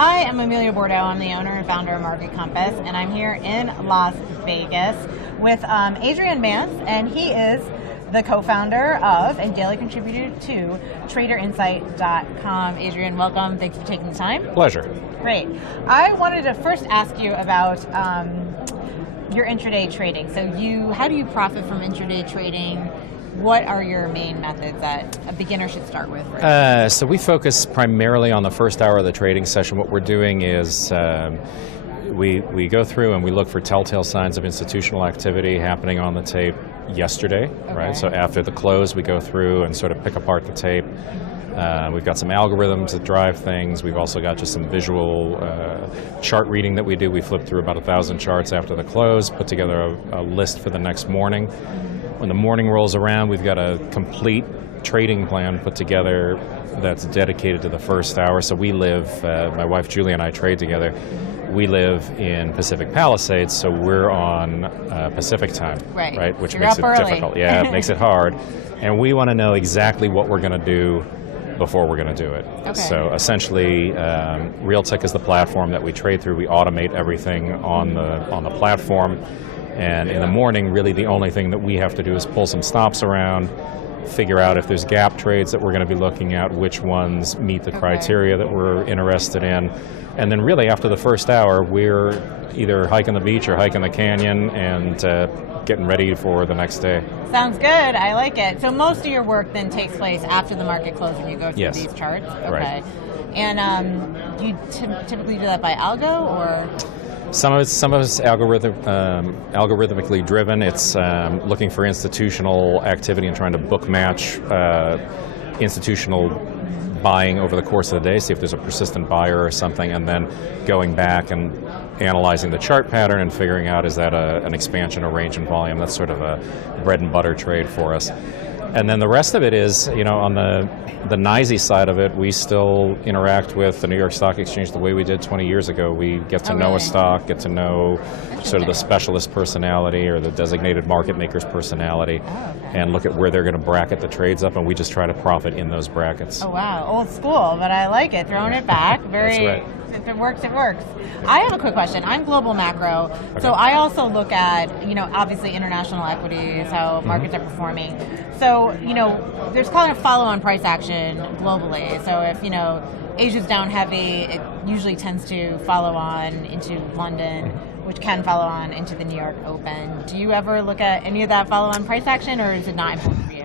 Hi, I'm Amelia Bordeaux. I'm the owner and founder of Market Compass, and I'm here in Las Vegas with Adrian Manz, and he is the co-founder of and daily contributor to TraderInsight.com. Adrian, welcome. Thanks for taking the time. Pleasure. Great. I wanted to first ask you about your intraday trading. So how do you profit from intraday trading? What are your main methods that a beginner should start with? So we focus primarily on the first hour of the trading session. What we're doing is we go through and we look for telltale signs of institutional activity happening on the tape yesterday, okay. right? So after the close, we go through and sort of pick apart the tape. We've got some algorithms that drive things. We've also got just some visual chart reading that we do. We flip through about 1,000 charts after the close, put together a list for the next morning. When the morning rolls around, we've got a complete trading plan put together that's dedicated to the first hour. So we live, my wife Julie and I trade together. We live in Pacific Palisades, so we're on Pacific time, right? Which You're makes it early. difficult. Yeah, it makes it hard. And we want to know exactly what we're going to do before we're going to do it. Okay. So essentially, Realtek is the platform that we trade through. We automate everything on the platform. And in the morning, really the only thing that we have to do is pull some stops around, figure out if there's gap trades that we're going to be looking at, which ones meet the criteria that we're interested in. And then really after the first hour, we're either hiking the beach or hiking the canyon and getting ready for the next day. Sounds good. I like it. So most of your work then takes place after the market closes when you go through these charts? Okay. Right. And do you typically do that by algo or? Some of it's algorithmically driven. It's looking for institutional activity and trying to book match institutional buying over the course of the day, see if there's a persistent buyer or something, and then going back and analyzing the chart pattern and figuring out is that an expansion or range in volume. That's sort of a bread and butter trade for us. And then the rest of it is, on the NYSE side of it, we still interact with the New York Stock Exchange the way we did 20 years ago. We get to know a stock, get to know sort of the specialist personality or the designated market maker's personality, and look at where they're going to bracket the trades up, and we just try to profit in those brackets. Oh wow, old school, but I like it. Throwing it back, very. That's right. If it works, it works. I have a quick question. I'm global macro, so I also look at, obviously international equities, how markets are performing. So, there's kind of follow-on price action globally. So if, Asia's down heavy, it usually tends to follow on into London, which can follow on into the New York Open. Do you ever look at any of that follow-on price action, or is it not important for you?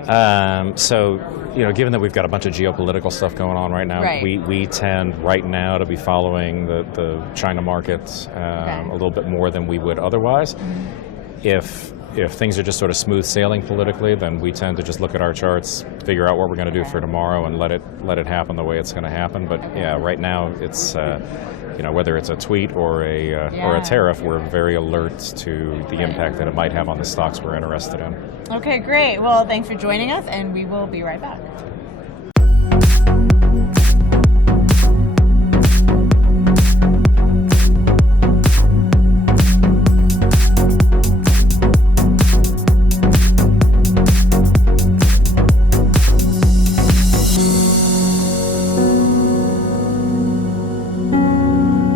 Given that we've got a bunch of geopolitical stuff going on right now, we tend right now to be following the China markets a little bit more than we would otherwise. If things are just sort of smooth sailing politically, then we tend to just look at our charts, figure out what we're going to do for tomorrow, and let it happen the way it's going to happen. But yeah, right now it's whether it's a tweet or a tariff, we're very alert to the impact that it might have on the stocks we're interested in. Okay, great. Well, thanks for joining us, and we will be right back.